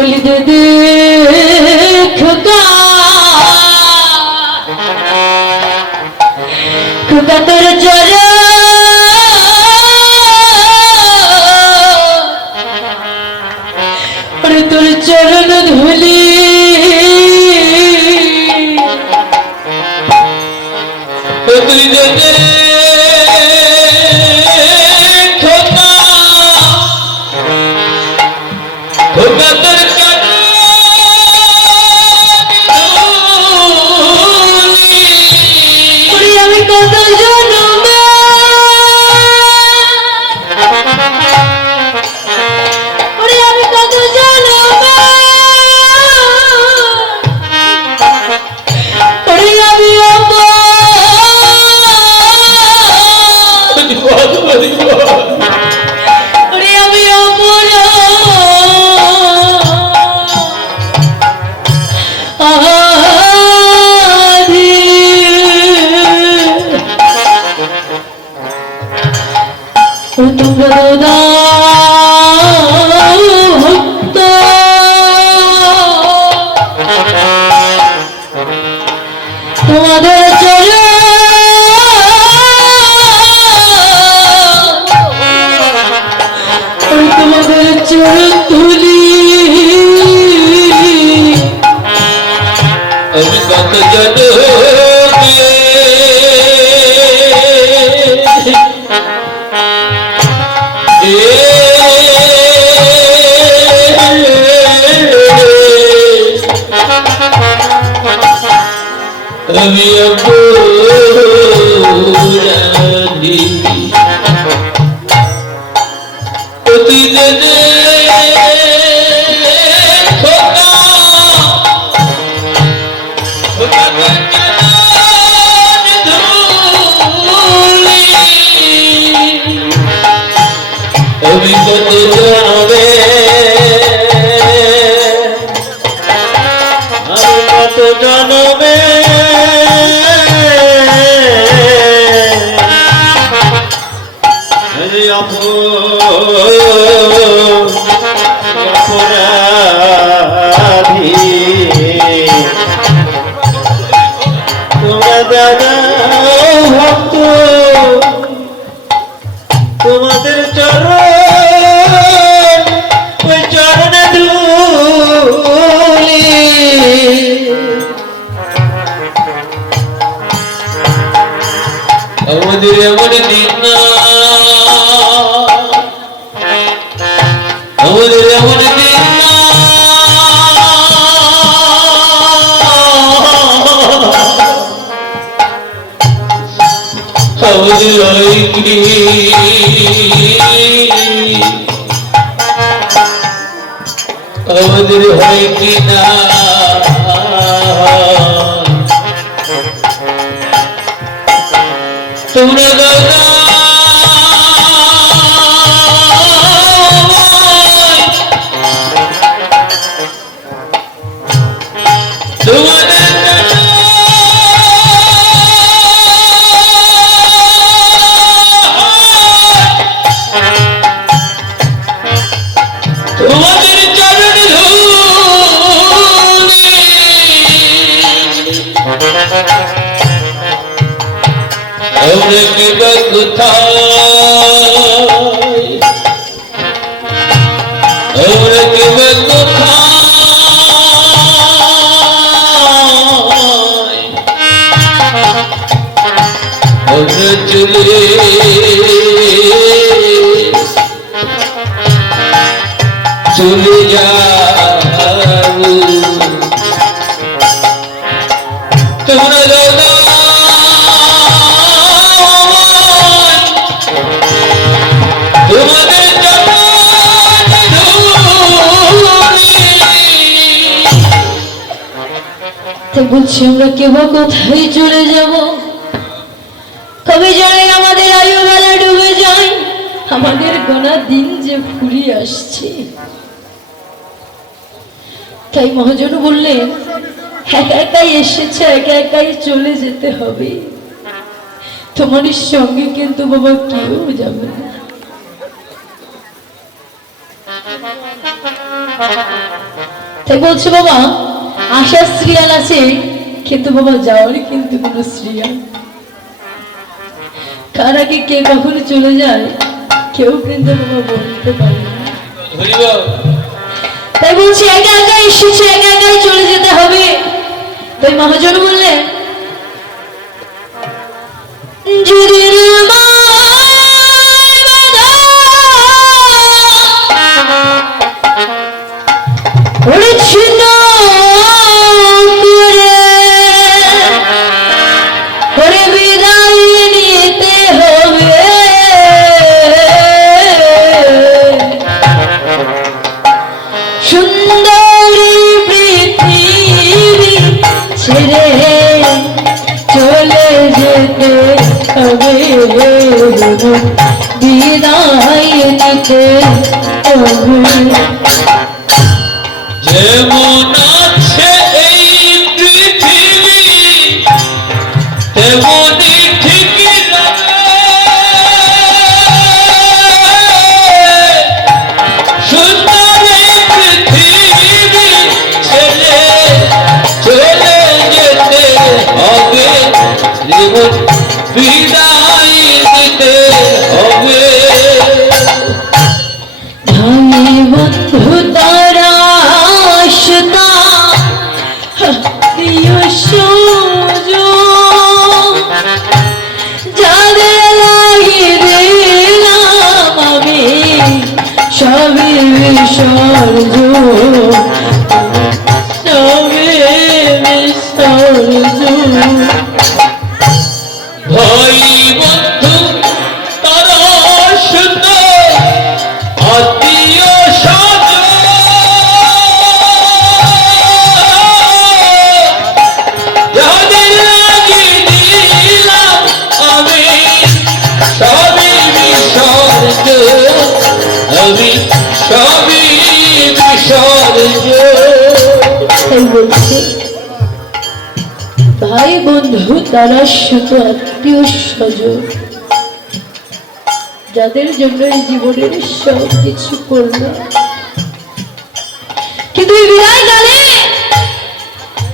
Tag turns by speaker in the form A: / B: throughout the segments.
A: বলি দে
B: আমাদের এমন দিন না। আমাদের এমন দিন না আমাদের আমাদের হয় কি না। তোমরা দাদা কি কোথায় চলে
A: যাব? কবে জানে আমাদের আয়ু বেলা ডুবে যায়? আমাদের গোনা দিন যে ফুরিয়ে আসছে। তাই মহাজন বললেন, একা একাই এসেছে, একা একাই চলে যেতে হবে। তোমার সঙ্গে কিন্তু বাবা কেউ যাবে না। তাই বলছে বাবা আসার শ্রিয়াল আছে কিন্তু বাবা যাওয়ারই কিন্তু কোনো শ্রিয়াল কার আগে কে কখন চলে যায় কেউ কিন্তু বাবা বলতে পারে তাই বলছি একা একা এসেছি একা একাই চলে যেতে হবে। তাই মহাজন বললেন যদি রে নিতে বিসর্জ
B: তারা
A: শুধু আত্মীয় স্বজন। যাদের জন্য এই জীবনের সব কিছু করলাম। কিন্তু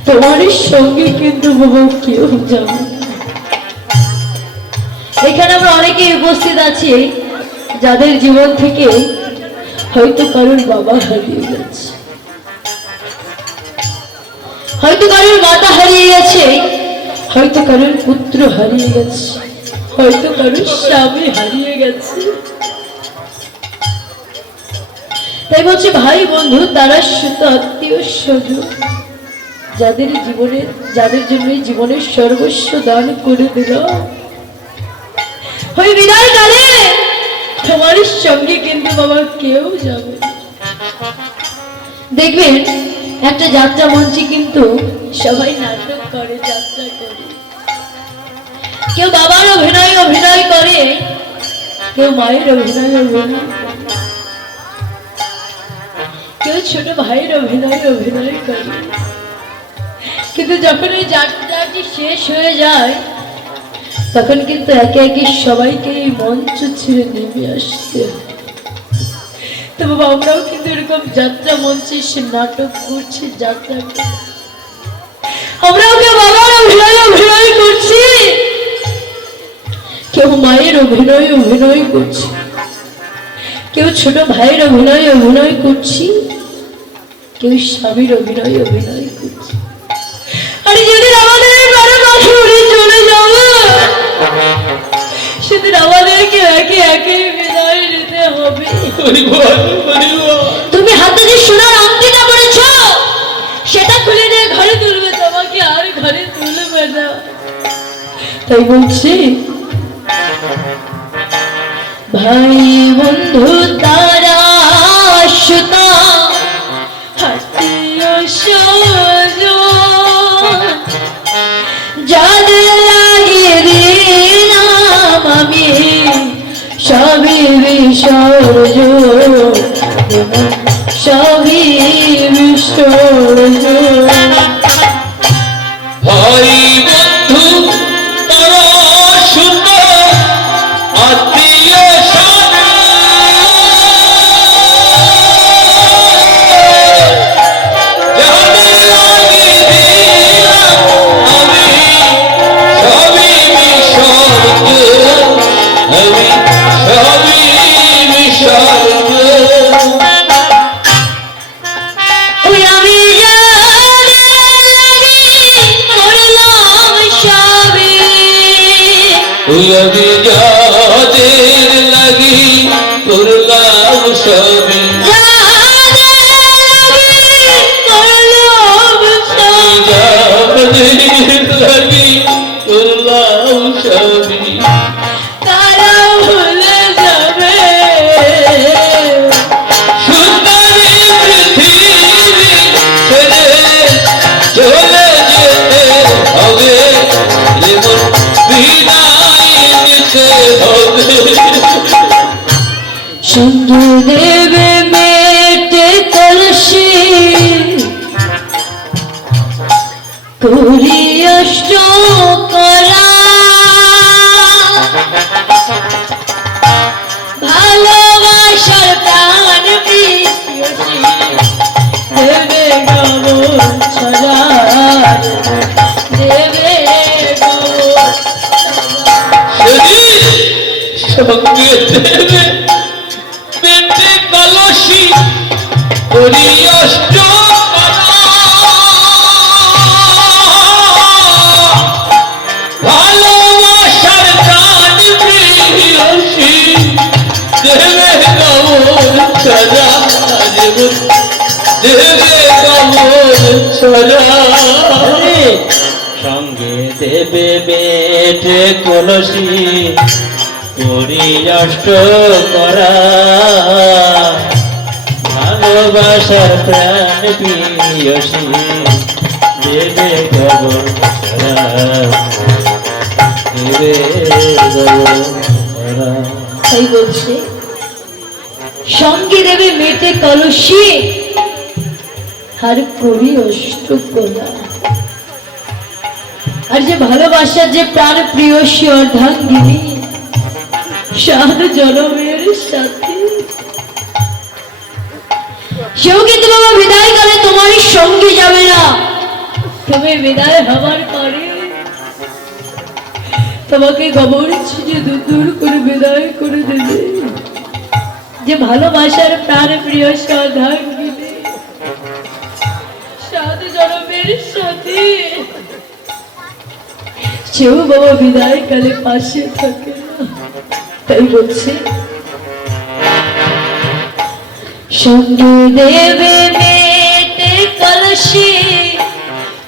A: তোমার সঙ্গে কিন্তু বাবা কেউ যাবে এখানে আমরা অনেকে উপস্থিত আছি, যাদের জীবন থেকে হয়তো কারোর বাবা হারিয়ে গেছে। হয়তো কারোর মাতা হারিয়ে গেছে হয়তো কারোর পুত্র হারিয়ে গেছে, হয়তো কারোর স্বামী হারিয়ে গেছে। তাই বলছে, ভাই, বন্ধু, তারা শুধু আত্মীয় স্বজন, যাদের জীবনে, যাদের জন্য জীবনের সর্বস্ব দান করে দিল। ওই বিদায় কালে তোমার সঙ্গে কিন্তু বাবা কেউ যাবে দেখবেন, একটা যাত্রা মঞ্চে কিন্তু সবাই নাটক করে, যাত্রা করে। কেউ বাবার অভিনয় অভিনয় করে। কেউ মায়ের অভিনয় অভিনয় কেউ ছোট ভাইয়ের অভিনয় অভিনয় করে। কিন্তু যখন এই যাত্রাটি শেষ হয়ে যায়, তখন কিন্তু একে একে সবাইকে এই মঞ্চ ছেড়ে নেমে আসতে তো বাবা আমরাও কিন্তু এরকম যাত্রা মঞ্চে সে নাটক করছি, যাত্রা করছি। আমরাও কেউ বাবার অভিনয় অভিনয় করছি। কেউ মায়ের অভিনয় অভিনয় করছি। কেউ ছোট ভাইয়ের অভিনয় অভিনয় করছি। কেউ স্বামীর অভিনয় অভিনয় করছি। আরে যদি আমাদের কারও উড়ে চলে যাব সেদিন আমাদেরকে একে একে বিদায় নিতে হবে। তুমি হাতে যে সোনার আংটিটা পড়েছ সেটা খুলে নিয়ে ঘরে তুলবে তোমাকে আর ঘরে তুলবে না। তাই বলছি ভাই বন্ধু তারা সুতা যাদের লাগিয়ে দিলাম আমি সবই বিসর্জ সবই বিসর্জ
B: ওই আমি
A: মেটে কলসি। করি অষ্ট কলা ভালোবাসার প্রাণ প্রিয়সী দেবে গবর ছড়া দেবে গবর
B: সেদিন সঙ্গে দেবে করি অষ্ট
C: করা, ভালোবাসার প্রাণ দেবে
A: তাই বলছে, সঙ্গে দেবে মেটে কলসি, আর করি অষ্ট কলা আর যে ভালোবাসার যে প্রাণ প্রিয়, সে অর্ধাঙ্গিনী। সাত জনমের সাথে। সেও কিন্তু বাবা বিদায় কালে সঙ্গে যাবে না। তুমি বিদায় হবার পরে তোমাকে ছিঁড়ে দূর দূর করে বিদায় করে দেবে। যে ভালোবাসার প্রাণ প্রিয় সাত জনমের সাথে। সেও বাবা বিদায় কালে পাশে থাকে। তাই বলছে সঙ্গে দেবে মেটে কলসি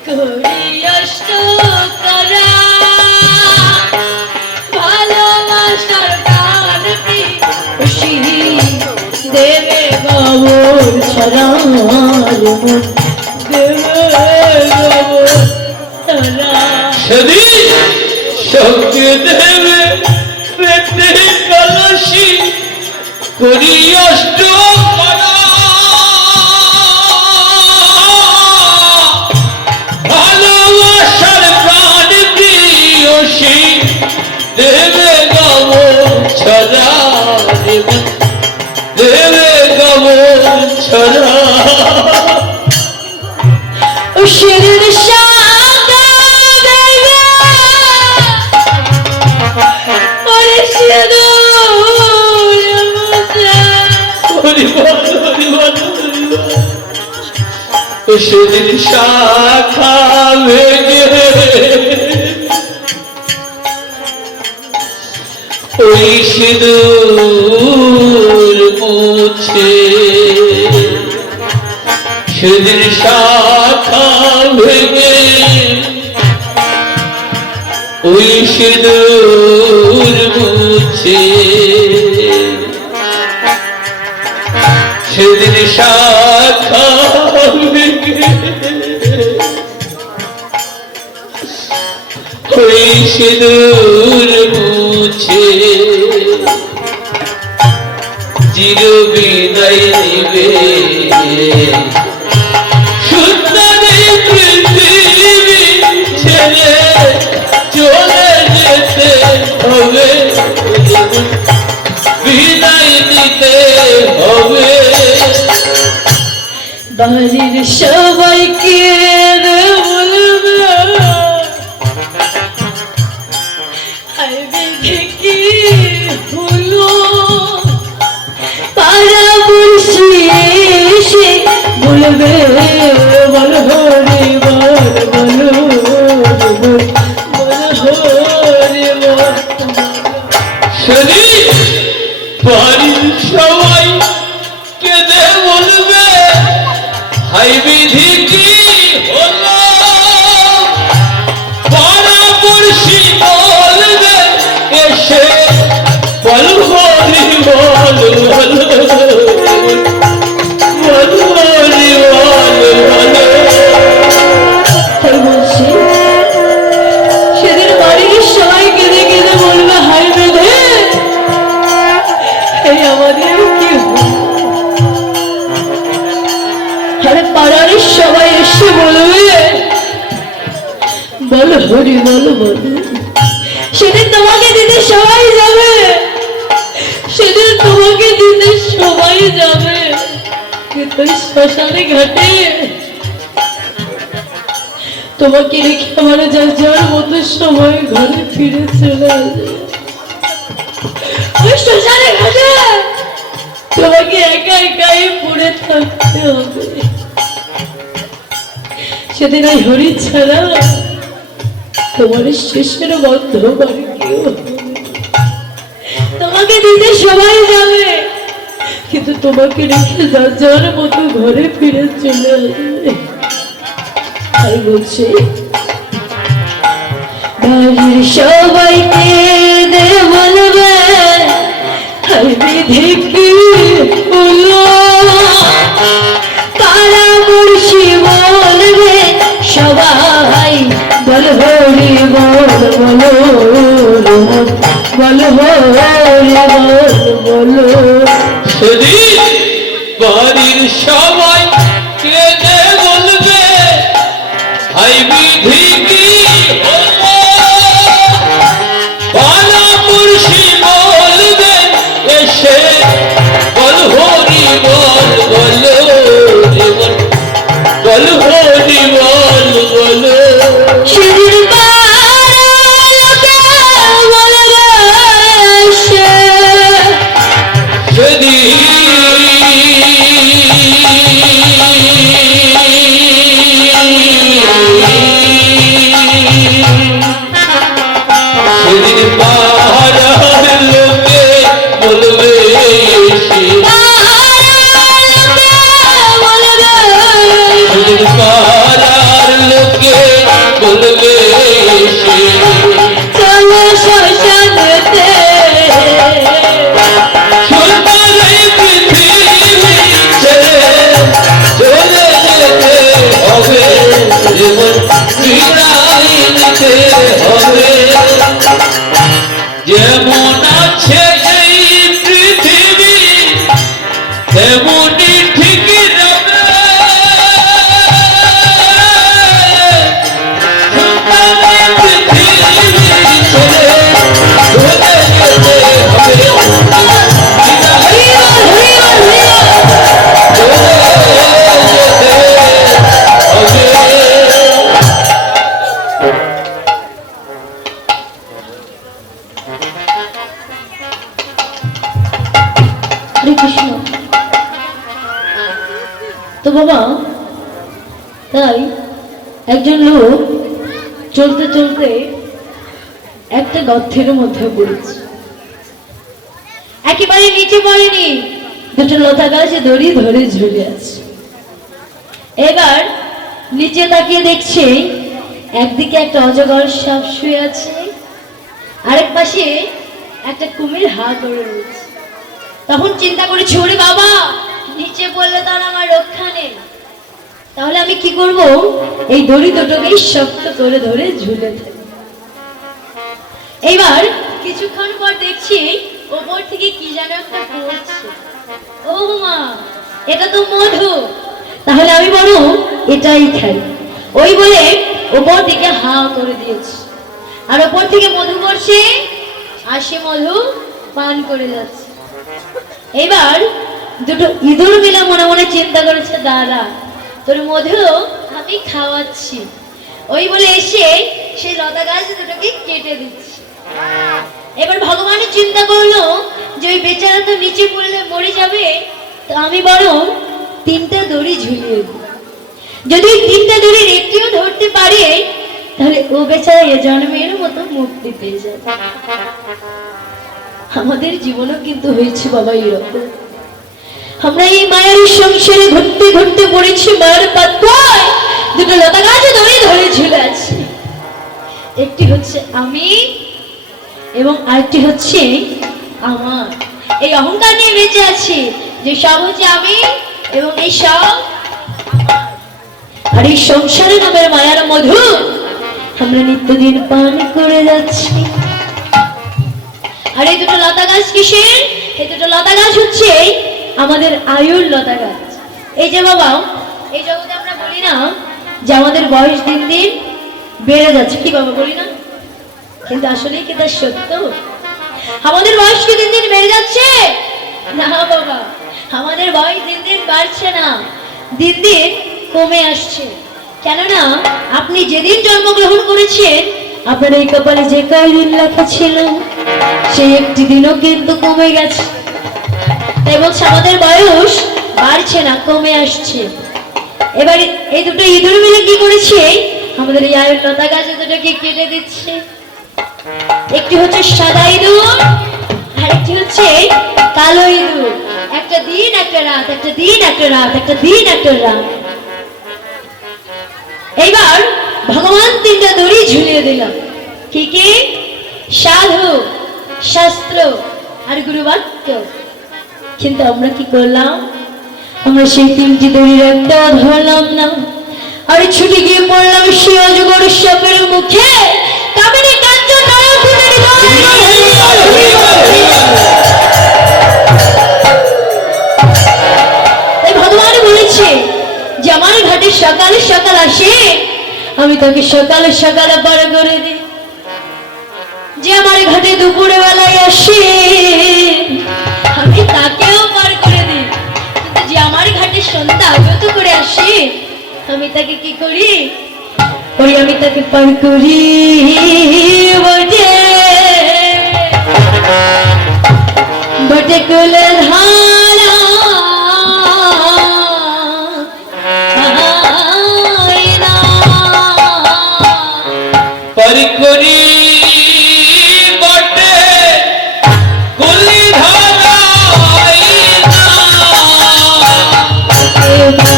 A: করি অষ্ট করা। ভালোবাসার দেবে গবর ছড়ার দেবে
B: সেদিন সঙ্গে দেবে পেটে কলসি করি। অষ্ট ভালোবাসার প্রাণ প্রিয়সী দেবে গব ছড়া দেবে দেবে ছড়া। সেদিন শাখা ভেঙে ওই সিঁদুর মুছে সেদিন শাখা ভেঙে ওই সিঁদুর শাখা ভেঙে
A: বাড়ির সবাইকে বলবে। কি হলো তোমাকে দিতে সবাই যাবে। সেদিন তোমাকে দিতে ঘাটে রেখে আমার যা যাওয়ার মতো সময় ঘরে ফিরে চলে আসবে। শ্মশানে ঘাটে! তোমাকে একা একাই পড়ে থাকতে হবে। সেদিন ওই হরি ছাড়া তোমার শেষের বন্ধ বাড়ি কেউ তোমাকে দিতে সবাই যাবে কিন্তু তোমাকে রেখে যাওয়ার মতো ঘরে ফিরে চলে আসবে। তাই বলছি সবাইকে চলতে চলতে একটা গর্থের মধ্যে পড়েছে। একেবারে নিচে পড়েনি, দুটো লতা গাছে দড়ি ধরে ঝুলে আছে। এবার নিচে তাকিয়ে দেখছে, একদিকে একটা অজগর সাপ শুয়ে আছে, আরেক পাশে একটা কুমির হা করে রয়েছে তখন চিন্তা করেছি, ওরে বাবা, নিচে পড়লে তার আমার রক্ষা নেই। তাহলে আমি কি করব? এই দড়ি দুটোকেই শক্ত করে ধরে ঝুলে এইবার কিছুক্ষণ পর দেখছি ওপর থেকে কি যেন একটা পড়ছে। ও মা, এটা তো মধু। তাহলে আমি বড় এটাই খাই। ওই বলে ওপর দিকে হা করে দিয়েছি। আর ওপর থেকে মধু পড়ছে, আর সে মধু পান করে যাচ্ছে। এবার দুটো ইঁদুর মিলে মনে মনে চিন্তা করেছে দাদা তোর মধু আমি খাওয়াচ্ছি। ওই বলে এসে সেই লতা গাছ দুটোকে কেটে দিচ্ছি। এবার ভগবানের চিন্তা করল যে ওই বেচারা তো নিচে পড়লে মরে যাবে, তো আমি বরং তিনটা দড়ি ঝুলিয়ে দিই। যদি তিনটা দড়ির একটিও ধরতে পারে, তাহলে ও বেচারা এ জন্মের মতো মুক্তি পেয়ে যাবে। আমাদের জীবনও কিন্তু হয়েছে বাবা এরকম। আমরা এই মায়ের সংসারে ঘুরতে ঘুরতে পড়েছি মায়ের পাত্রায় দুটো লতা গাছে ধরে ধরে ঝুলে একটি হচ্ছে আমি এবং আরেকটি হচ্ছে আমার। এই অহংকার নিয়ে বেঁচে আছি, যে সব হচ্ছে আমি এবং এই সব আর এই সংসারে নামের মায়ার মধু আমরা নিত্যদিন পান করে যাচ্ছি। আর এই দুটো লতা গাছ কিসের? এই দুটো লতা গাছ হচ্ছে আমাদের আয়ুর লতা গাছ। এই যে বাবা, এই জগতে আমরা বলি না যে আমাদের বয়স দিন দিন বেড়ে যাচ্ছে। কি বাবা বলি না? কিন্তু আসলে কি তা সত্য? আমাদের বয়স কি দিন দিন বেড়ে যাচ্ছে? না বাবা, আমাদের বয়স দিন দিন বাড়ছে না। দিন দিন কমে আসছে। কেননা, আপনি যেদিন জন্মগ্রহণ করেছেন, আপনার এই কপালে যে কাইরিন লেখা ছিল, সেই একটি দিনও কিন্তু কমে গেছে। তাই বলছে, আমাদের বয়স বাড়ছে না, কমে আসছে। এবার এই দুটো ইঁদুর মিলে কি করেছে? আমাদের এই আয়ুর লতা গাছ দুটোকে কেটে দিচ্ছে। একটি হচ্ছে সাদা ইঁদুর আর একটি হচ্ছে কালো ইঁদুর। একটা দিন, একটা রাত, একটা দিন, একটা রাত, একটা দিন, একটা রাত। এইবার ভগবান তিনটা দড়ি ঝুলিয়ে দিল। কি কি? সাধু, শাস্ত্র আর গুরুবাক্য। কিন্তু আমরা কি করলাম? আমরা সেই তিনটি দড়ির একটা ধরলাম না। আর ছুটে গিয়ে পড়লাম সে অজগর সাপের মুখে। ভগবান বলেছে যে আমার ঘাটে সকালে সকাল আসে, আমি তাকে সকালে সকালে পার করে দিই। যে আমার ঘাটে দুপুরে বেলায় আসে। আমার ঘাটে তো করে আসি, আমি তাকে কি করি? ওই আমি তাকে পার করি, বটে। বটে কুল ধারা Allah.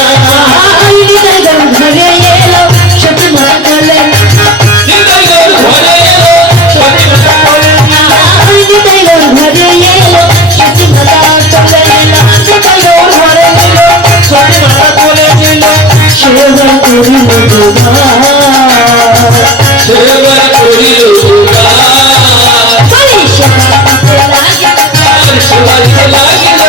A: করিল সেবা করতে লাগিল দিতে লাগিল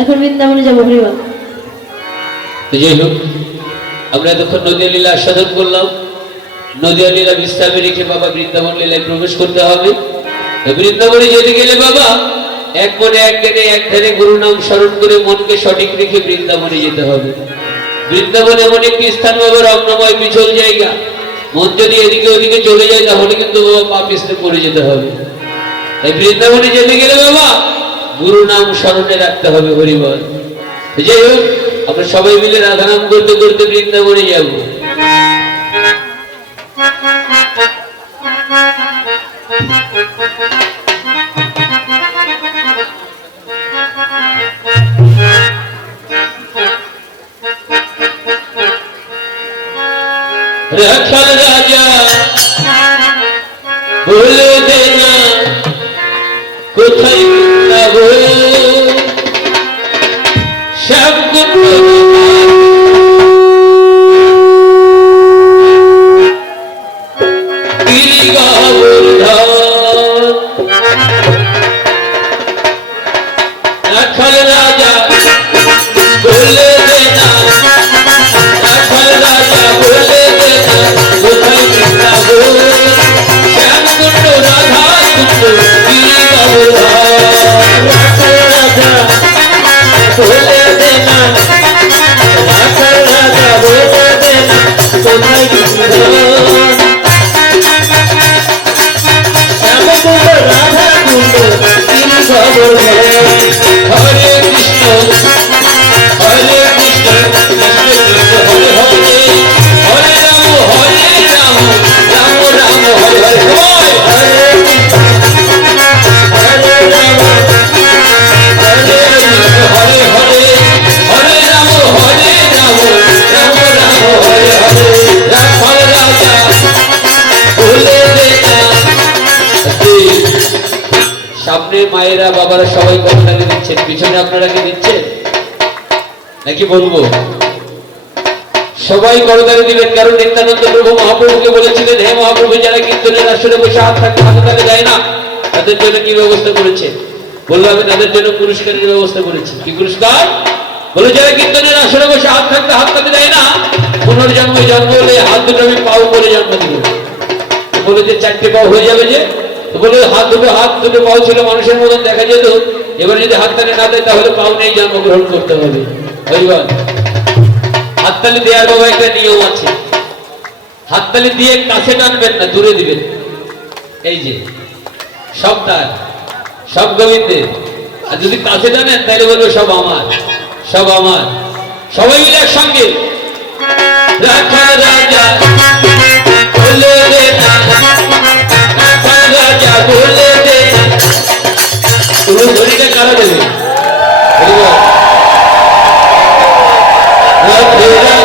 A: এখন বৃন্দাবনে যাব হরিবাব
B: যাই হোক, আমরা এতক্ষণ নদিয়া লীলা আস্বাদন করলাম। নদিয়া লীলা বিশ্রামে রেখে বাবা বৃন্দাবন লীলায় প্রবেশ করতে হবে। বৃন্দাবনে যেতে গেলে বাবা, এক মনে এক জ্ঞানে এক ধ্যানে গুরু নাম স্মরণ করে মনকে সঠিক রেখে বৃন্দাবনে যেতে হবে। বৃন্দাবন এমন একটি স্থান বাবা, রমনাময় বিচল জায়গা। মন যদি এদিকে ওদিকে চলে যায়, তাহলে কিন্তু বাবা পা পড়ে যেতে হবে। তাই বৃন্দাবনে যেতে গেলে বাবা গুরু নাম স্মরণে রাখতে হবে হরিবল। যাই হোক, আমরা সবাই মিলে রাধা নাম করতে করতে বৃন্দাবনে যাব। রাখাল বলব সবাই করদারে দিবেন, কারণ নিত্যানন্দ প্রভু মহাপ্রভুকে বলেছিলেন, হে মহাপ্রভু, যারা কীর্তনের আসরে বসে হাত থাকতে হাতে থাকে যায় না। তাদের জন্য কি ব্যবস্থা করেছে? বলল, আমি তাদের জন্য পুরস্কারের ব্যবস্থা করেছি। কি পুরস্কার? বলে যারা কীর্তনের আসরে বসে হাত থাকতে হাত থাকতে যায় না। পুনর্জন্ম, জন্ম হলে হাত দুটো আমি পাও করে জন্ম দিব। বলে যে, চারটে পাও হয়ে যাবে যে? বলে, হাত দুটো হাত দুটো পাও ছিল মানুষের মতন দেখা যেত। এবার যদি হাততালি না দেয়, তাহলে পাও নেই, জন্মগ্রহণ করতে হবে। হরিবল হাততালি দেওয়ার বাবা একটা নিয়ম আছে। হাততালি দিয়ে কাছে টানবেন না, দূরে দিবেন। এই যে, সব তার, সব গোবিন্দের। আর যদি কাছে টানেন, তাহলে বলব সব আমার সব আমার। সবাই মিলে একসঙ্গে কারা দেবে? Yeah.